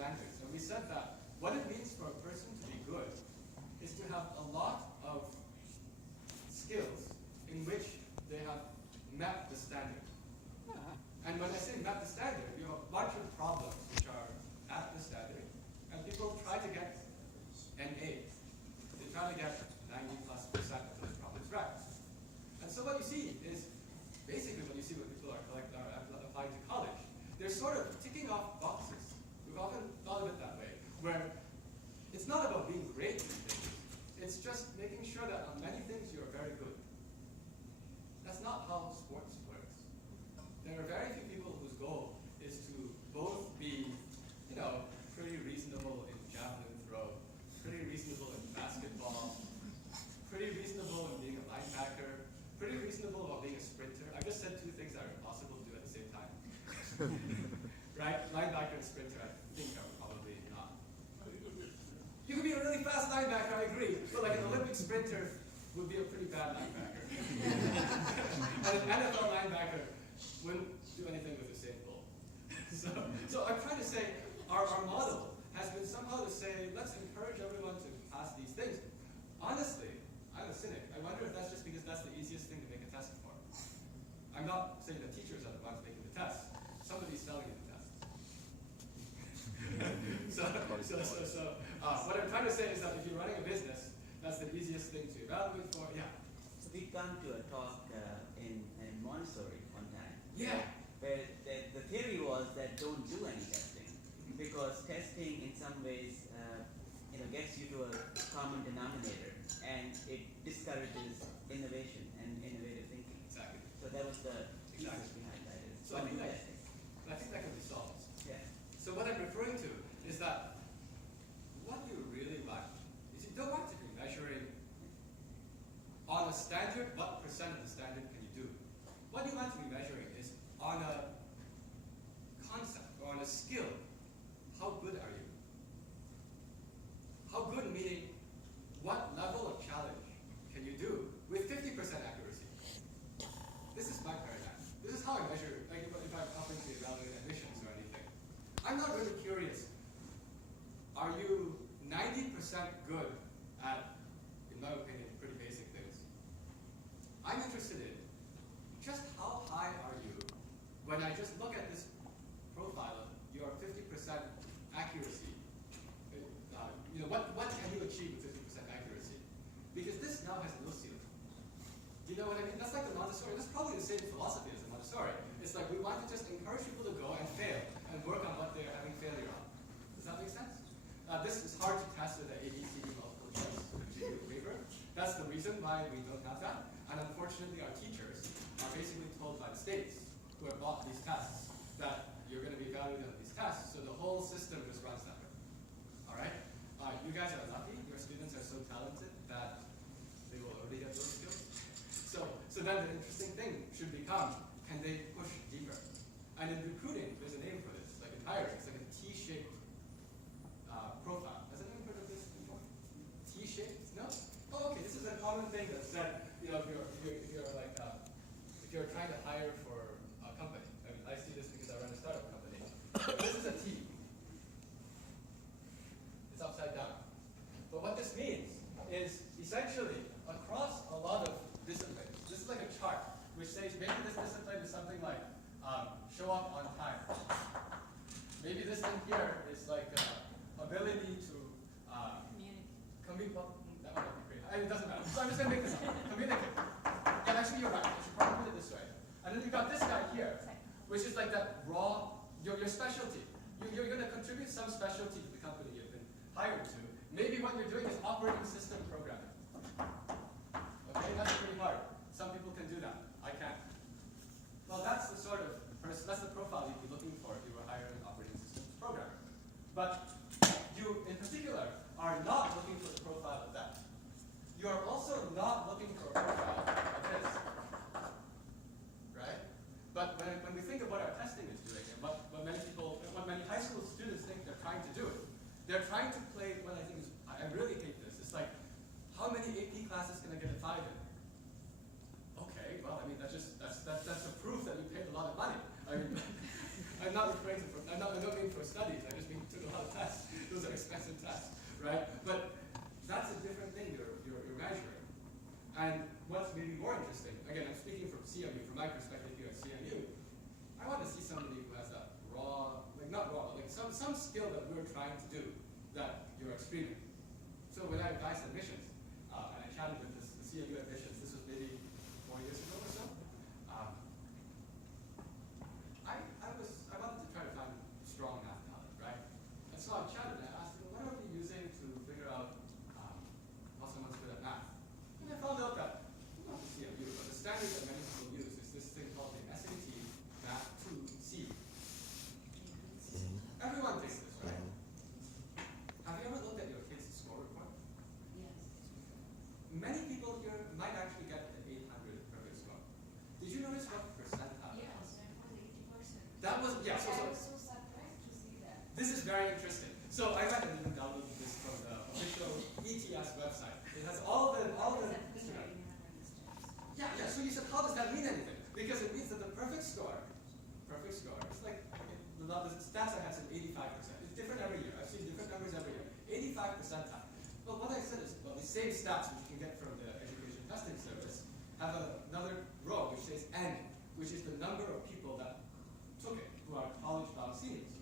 standards, and we said that what it means for a person to be good is to have a lot of skills in which they have met the standard. And when I say met the standard, you have a bunch of problems which are at the standard, and people try to get an A. They try to get 90+% of those problems right. And so what you see is basically what you see when people are applying to college. They're sort of ticking off boxes. We've often thought of it that way, where it's not about being great in things. It's just making sure that on many things you're very good. That's not how sports works. There are very few people whose goal is to both be, pretty reasonable in javelin throw, pretty reasonable in basketball, pretty reasonable in being a linebacker, pretty reasonable about being a sprinter. I just said two things that are impossible to do at the same time. Right? Linebacker and sprinter, I think are probably not. You could be a really fast linebacker, I agree, but like an Olympic sprinter would be a pretty bad linebacker. And an NFL linebacker wouldn't do anything with the same goal. So I'm trying to say, our model has been somehow to say, let's encourage everyone to pass these things. Honestly, I'm a cynic. I wonder if that's just because that's the easiest thing to make a test for. I'm not saying that teachers are the ones making the test. Somebody's selling you the test. What I'm trying to say is that if you're running a business, that's the easiest thing to evaluate for. Yeah. So we come to a talk in Montessori one time. Yeah. Where the theory was that don't do any testing because testing in some ways gets you to a common denominator and it discourages innovation and innovative thinking. Exactly. So that was the thesis behind that. So I think that can be solved. Yeah. So what I'm referring to is that what you really want is you don't want to be measuring on a standard, what percent of the standard can you do? What you want to be measuring is on a concept or on a skill. How good are you? How good meaning what level of challenge can you do with 50% accuracy? This is my paradigm. This is how I measure, like if I'm helping to evaluate admissions or anything. I'm not really curious. Are you 90% good at, in my opinion, pretty basic things? I'm interested in just how high are you when I just look at this profile of your 50% accuracy. What can you achieve with 50% accuracy? Because this now has no ceiling. You know what I mean? That's like the Montessori. That's probably the same philosophy as the Montessori. It's like we want to just encourage people to go and fail and work on what they're having failure on. Does that make sense? This is hard to test with the ABCD multiple choice waiver. That's the reason why we don't have that. And unfortunately, our teachers are basically told by the states who have bought these tests that you're going to be evaluated on these tests. So the whole system just runs that way. All right? You guys are lucky. Your students are so talented that they will already get those skills. So then the interesting thing should become, can they push deeper? And in recruiting, there's a name for this. Like in hiring, it's like a T-shaped profile. Has anyone heard of this before? T-shaped? No? Oh, okay. This is a common thing that's said. If you're trying to hire for a company. I mean, I see this because I run a startup company. This is a T. It's upside down. But what this means is essentially across a lot of disciplines. This is like a chart which says maybe this discipline is something like show up on time. Maybe this thing here is like ability to communicate. Well, that might not be great. It doesn't matter. So I'm just going to make this up. Communicate. Yeah, actually you're right. I should probably put it this way. And then we've got this guy here, which is like that raw, your specialty. You're going to contribute some specialty to the company you've been hired to. Maybe what you're doing is operating system programming. Okay, that's pretty hard. Some people can do that. I can't. Well, that's the sort of person, that's the profile you'd be looking for if you were hiring an operating systems programmer. But you, in particular, are not looking for the profile of that. You are also not looking for a profile of this. Right? But when we think of what our testing is doing, and what many high school students think they're trying to do, they're trying to play what I think is, I really hate this. It's like, how many AP classes can I get a 5 in? Okay, well, I mean, that's a proof that you paid a lot of money. I mean, I'm not meaning for studies. I just mean took a lot of some skill that we're trying to do that you're extreme in. So when I advised admissions, and I chatted with the CMU admissions, this was maybe 4 years ago or so, I wanted to try to find strong math talent, right? And so I chatted and I asked, what are we using to figure out how someone's good at math? And I found out that, not the CMU, but the standard that many people use is this thing called the SAT Math 2C. Everyone takes this, right? Have you ever looked at your kid's score report? Yes. Many people here might actually get an 800 perfect score. Did you notice what percentile? Yes, I was 80%. That was, yeah, I was so surprised to see that. this is very interesting. So I went and even downloaded this from the official ETS website. It has all the yeah, so you said, how does that mean anything? Because it means that the perfect score, it's like, the stats I had said 85%. It's different every year. I've seen different numbers every year. 85 percentile. But what I said is, well, the same stats which you can get from the Education Testing Service have another row which says N, which is the number of people that took it, who are college-bound seniors.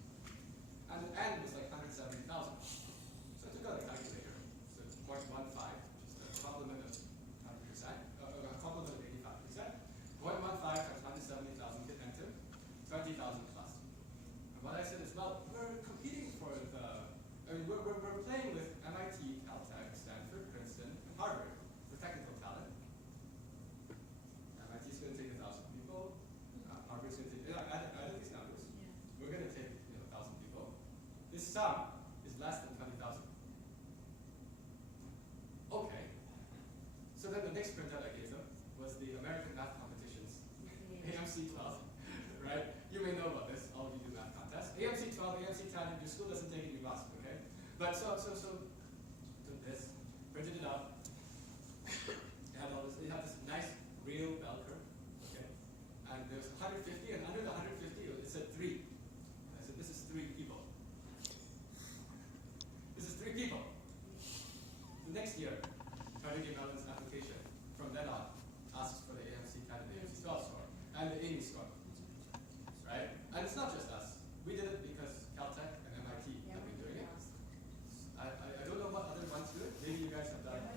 And the N was like 170,000. So I took out a calculator. So it's 0.15, which is the complement of 100%, a complement of 85%. 0.15 times 170,000, hit enter, 20,000 plus. And what I said is, well, we're competing for we're playing with MIT, Caltech, Stanford, Princeton, and Harvard for technical talent. MIT is going to take 1,000 people. Harvard's going to take, add these numbers. Yeah. We're going to take 1,000 people. This sum is less than 20,000. Okay. So then the next printout I gave them was the American Math Competitions, AMC 12, right? You may know about this, all of you do math contests. AMC 12, AMC 10, your school doesn't take it, you must, okay? But so took this, printed it out. It had this nice real bell curve, okay? And there was 150, and under the 150 it said 3. I said, this is 3 people. This is 3 people. The next year, Carnegie Mellon's application, from then on, asks for the AMC 10 and the AMC 12 score, and the Amy score, right? And it's not just us. We did it because Caltech and MIT have been doing it. I don't know what other ones do it. Maybe you guys have done it.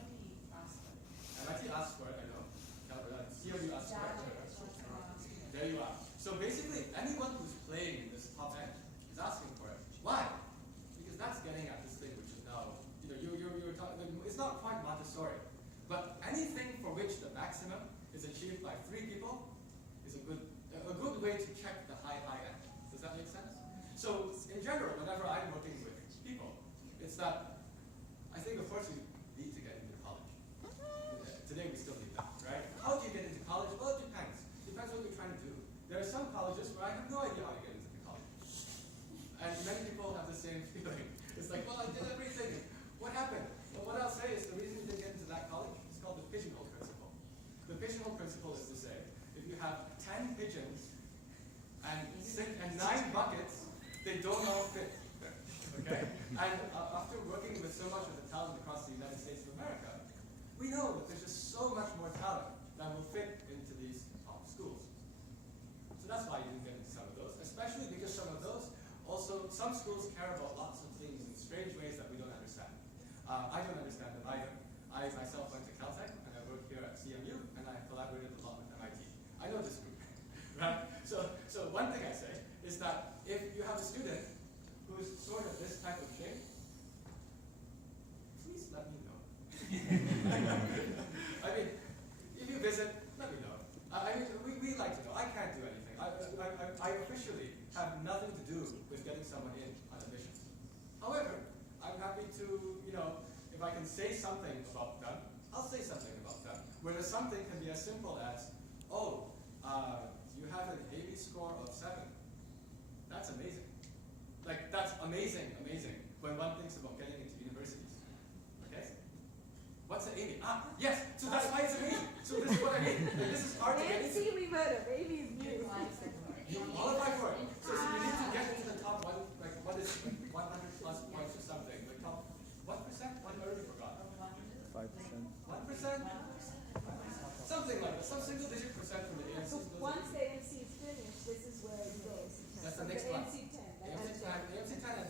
MIT asked for it, I know. CMU asked for it. There you are. So basically, anyone who's playing in this top end is asking for it. Why? Because that's getting at this thing which is now, you're talking, it's not quite Montessori, but anything for which the maximum is achieved by 3 people is a good way to check the high end. Does that make sense? So in general, whenever I'm working with people, it's that I think of course you need to get into college. Today we still need that, right? How do you get into college? Well, it depends. Depends what you're trying to do. There are some colleges where I have no idea how to get into the college. And many people have the same feeling. It's like, well, I did everything. What happened? Well, what I'll say is the reason you didn't get into that college is called the pigeonhole principle. The pigeonhole principle is to say, if you have 10 pigeons and 9 buckets, they don't all fit. Okay? And after working with so much of the talent across the United States of America, we know that there's just so much more talent that will fit into these top schools. So that's why you didn't get into some of those, especially because some of those also, some schools care about lots of things in strange ways that we don't understand. I don't understand them either. I myself went to Caltech, and I work here at CMU, and I collaborated a lot with MIT. I know this group, right? So one thing I say is that if you have a student who's sort of this type of shape, please let me know. I mean, if you visit, let me know. I mean, we like to know. I can't do anything. I officially have nothing to do with getting someone in on admissions. However, I'm happy to, if I can say something about them, I'll say something about them. Where the something can be as simple as, oh, you have an AB score of 7. That's amazing. Like, that's amazing when one thinks about getting into universities. Okay? What's the AB? Yes, so that's why it's amazing. So this is what I mean. Like, this is hard to get into. we've heard of. Amy is new. You qualify for it. So you need to get into the top one, like what is 100 plus points or something. Like top, what percent? I already forgot. 5%. 1%? Something like that. Some single digit percent from the AMC. So once the AMC is finished, this is where it goes. That's the next one. AMC 10. AMC 10 and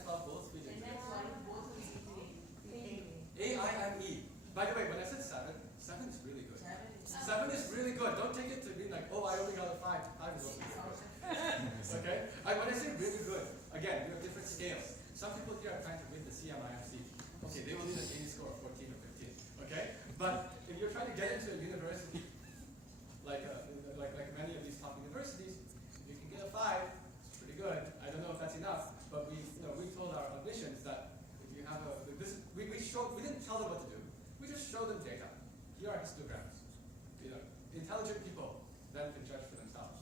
scales. Some people here are trying to win the CMIMC. Okay, they will need an 80 score of 14 or 15. Okay, but if you're trying to get into a university, like many of these top universities, you can get a 5. It's pretty good. I don't know if that's enough, but we told our admissions that if you have we didn't tell them what to do. We just showed them data. Here are histograms. Intelligent people then can judge for themselves.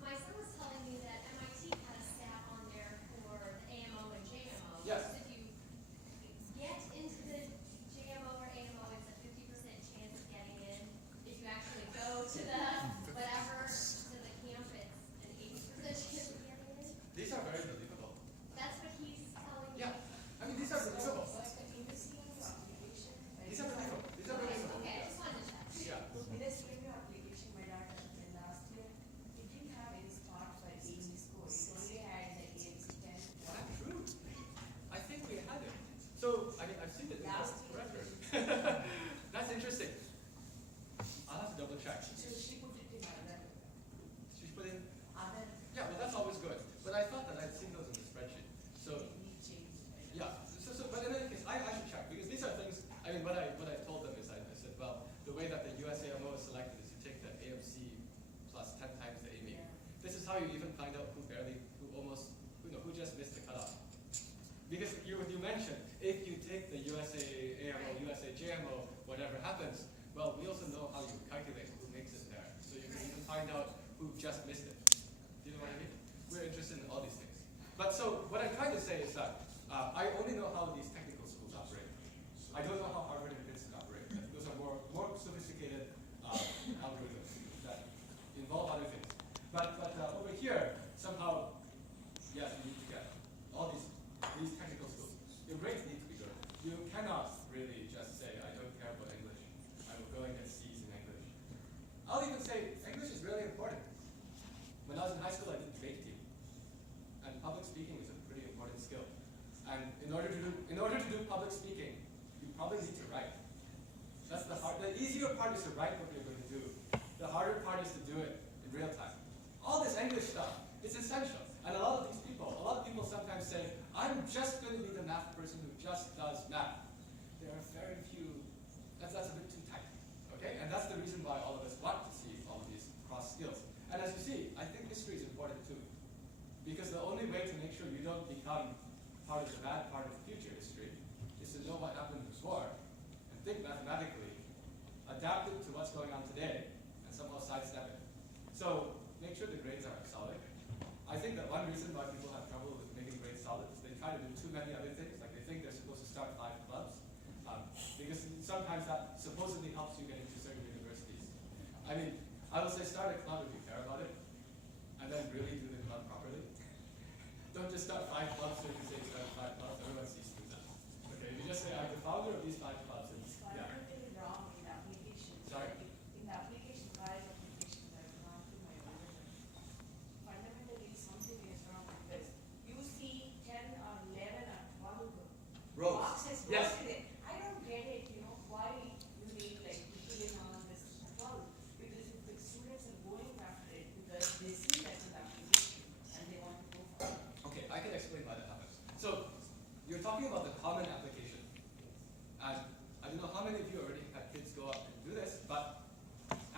My son was telling me that MIT had a stat on there for the AMO and JMO. Yes. If you get into the JMO or AMO, it's a 50% chance of getting in. If you actually go to the whatever, to the campus, an 80% chance of getting in. These are very believable. That's what he's telling me. Yeah, I mean these are believable. Like the industry application. These are believable. These are believable. Okay, I just wanted to check. Yeah. In the CMU application, my dad had last year, it didn't have any spot for AMC score. It only had the AMC 10. That's true. I think we had it. So, I mean, I've seen it in Last the year. record. That's interesting. I'll have to double check. So she put it in She's put in, other yeah, well, that's always good. But I thought that I'd seen those in the spreadsheet. So, need change. yeah. But in any case, I should check because these are things. I mean, what I told them is I said, well, the way that the USAMO is selected is you take the AMC plus 10 times the AME. Yeah. This is how you even find out who just missed the cutoff. Because you mentioned if you take the USAMO, USAJMO, whatever happens, well, we also know how you calculate who makes it there. So you can even find out who just missed it. Do you know what I mean? We're interested in all these things. But so what I'm trying to say is that I only know how these technical schools operate. I don't know how Harvard and Princeton operate. Those are more sophisticated algorithms that involve other things. But over here, somehow, yes, you need to get all these technical schools. Your grades need to be good. You cannot really just say, I don't care about English. I will go and get C's in English. I'll even say English is really important. When I was in high school, I did debate team. And public speaking is a pretty important skill. And in order to do public speaking, you probably need to write. That's the easier part is to write what you're going to do. The harder part is to do it in real time. All this English stuff is essential. And a lot of people sometimes say, I'm just going to be the math person who just does math. There are very few, that's a bit too tight. Okay? And that's the reason why all of us want to see all of these cross skills. And as you see, I think history is important too. Because the only way to make sure you don't become part of the bad part of future history is to know what happened before and think mathematically, adapt it to what's going on today, and somehow sidestep it. So make sure the grades are solid. I think that one reason why people have trouble with making grades solid is they try to do too many other things, like they think they're supposed to start 5 clubs, because sometimes that supposedly helps you get into certain universities. I mean, I would say start a club if you care about it, and then really do the club properly. Don't just start 5 clubs so you can say you started 5 clubs, everyone sees through that. Okay, if you just say, I'm the founder of these 5 clubs, It's yeah. fundamentally wrong in the application. Sorry? In the application, college application, that's not to my religion. Fundamentally, something is wrong because you see 10 or 11 or 12 Rows. boxes Yes. rows in it. I don't get it, why you need like to fill in all this 12. Because if the students are going after it, because they see that's an application and they want to go for it. Okay, I can explain why that happens. So, you're talking about the common application. And I don't know how many of you already had kids go up and do this, but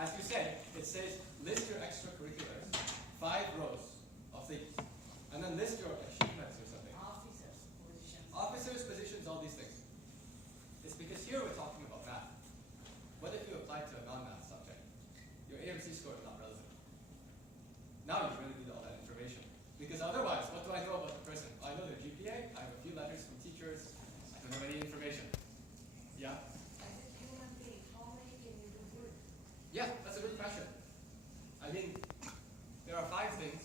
as you said, it says list your extracurriculars, 5 rows of things, and then list your achievements or something. Officers, positions. Officers, positions, all these things. It's because here we're talking about math. What if you applied to a non-math subject? Your AMC score is not relevant. Now you really need all that information. Because otherwise, what do I know about the person? I know their GPA, I have a few letters from teachers, I don't have any information. Yeah? As a human being, how many can you do good? Yeah, that's a good question. I mean, there are 5 things.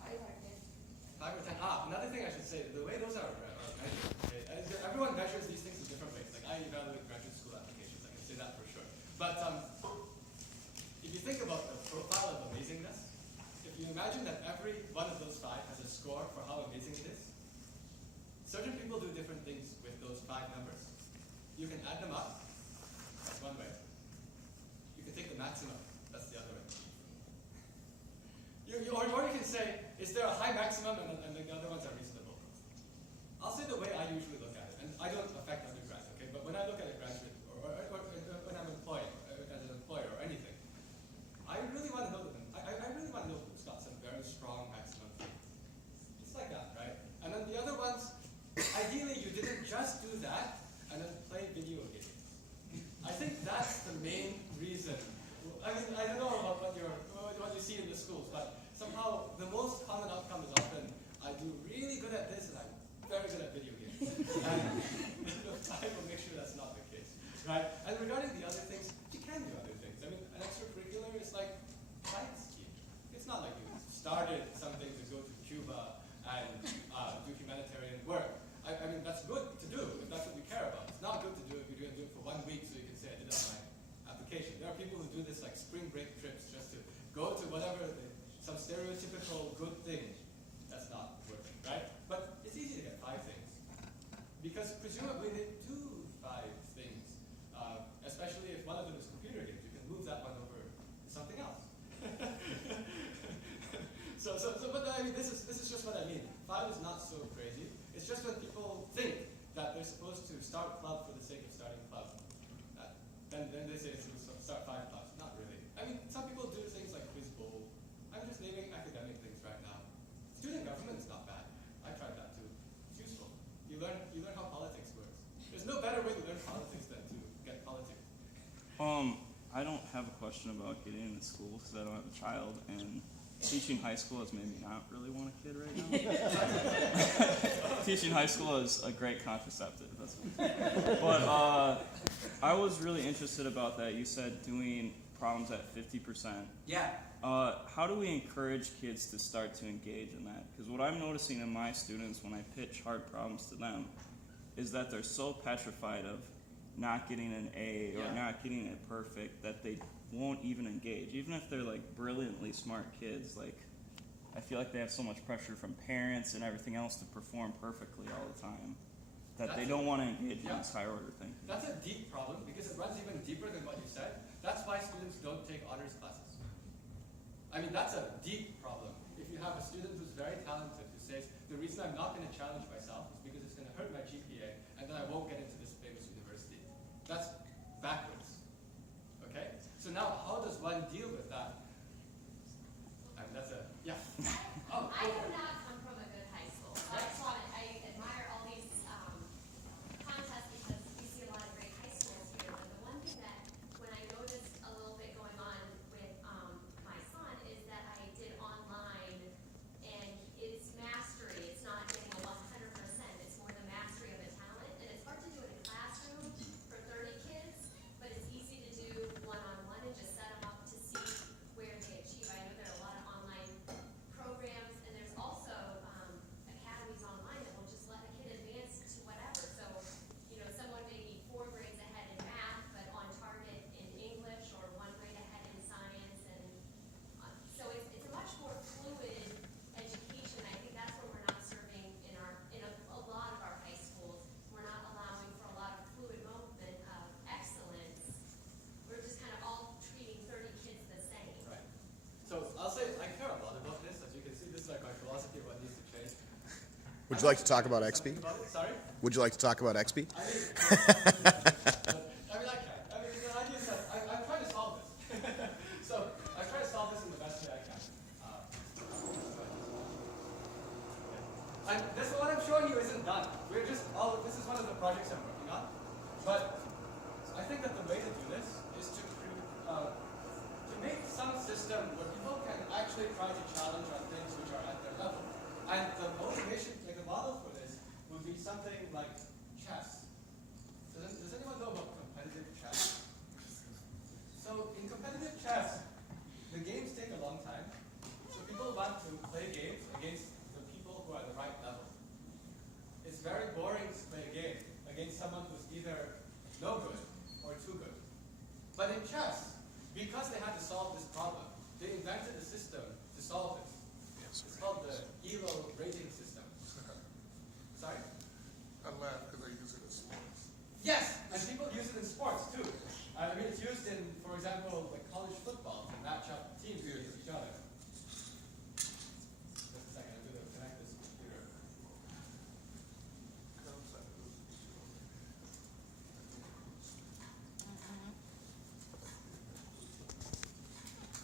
5 or 10. 5 or 10. Another thing I should say, the way those are measured, okay, everyone measures these things in different ways. Like I evaluate graduate school applications, I can say that for sure. But if you think about the profile of amazingness, if you imagine that every one of those 5 has a score for how amazing it is, certain people do different things with those 5 numbers. You can add them up, that's one way. You can take the maximum, that's the other way. Or you can say, is there a high maximum and the other ones are reasonable? Because presumably they do buy things, especially if one of them is computer games. You can move that one over to something else. But I mean, this is just what I mean. 5 is not so crazy. It's just when people think that they're supposed to start club for the sake of starting club. Then they say it's start 5 clubs. Not really. I mean, some people do things like quiz bowl. I'm just naming academic things right now. Student government is not bad. I tried that too. It's useful. You learn how politics works. There's no better way to learn politics than to get politics. I don't have a question about getting into school because I don't have a child, and teaching high school has made me not really want a kid right now. Teaching high school is a great contraceptive. That's but I was really interested about that. You said doing problems at 50%. Yeah. How do we encourage kids to start to engage in that? Because what I'm noticing in my students when I pitch hard problems to them is that they're so petrified of not getting an A or not getting it perfect that they won't even engage. Even if they're like brilliantly smart kids, like I feel like they have so much pressure from parents and everything else to perform perfectly all the time that they don't want to engage in this higher order thinking. That's a deep problem because it runs even deeper than what you said. That's why students don't take honors classes. I mean, that's a deep problem. If you have a student who's very talented who says, the reason I'm not going to challenge myself is because it's going to hurt my GPA and then I won't get into this famous university. That's backwards. Okay? So now, how does one deal with that? I mean, that's a, yeah. Oh, I do not come from a good high school. So I just want to, I admire all these contests because we see a lot of great high schools here. But the one thing that when I noticed a little bit going on with my son is that I did online and it's mastery. It's not getting a 100%. It's more the mastery of a talent. And it's hard to do in a classroom for 30 kids, but it's easy to do one-on-one and just set them up to see where they achieve. I know there are a lot of online programs, and there's also academies online that will just let a kid advance to whatever. So, you know, someone may be 4 grades ahead in math, but on target in English, or 1 grade ahead in science, and so it's a much more fluid education. I think that's what we're not serving in a lot of our high schools. We're not allowing for a lot of fluid movement of excellence. We're just kind of all treating 30 kids the same. Right. So I'll say I care a lot about this. As you can see, this is like my philosophy of what needs to change. Would you like to talk about XP? Sorry? Would you like to talk about XP? I mean, I can. I mean, the idea is that I'm trying to solve this. So I try to solve this in the best way I can. And this what I'm showing you isn't done. We're just this is one of the projects I'm working on. But I think that the way to do this is to make some system where people can actually try to challenge on things which are at their level. And the motivation, like the model for this, would be something like chess. Does anyone know about competitive chess? So in competitive chess, the games take a long time. So people want to play games against the people who are at the right level. It's very boring to play a game against someone who's either no good or too good. But in chess, because they had to solve this problem, they invented a system to solve this. It's called the ELO rating system. Sorry? I laugh because I use it in sports. Yes, and people use it in sports too. I mean, it's used in, for example,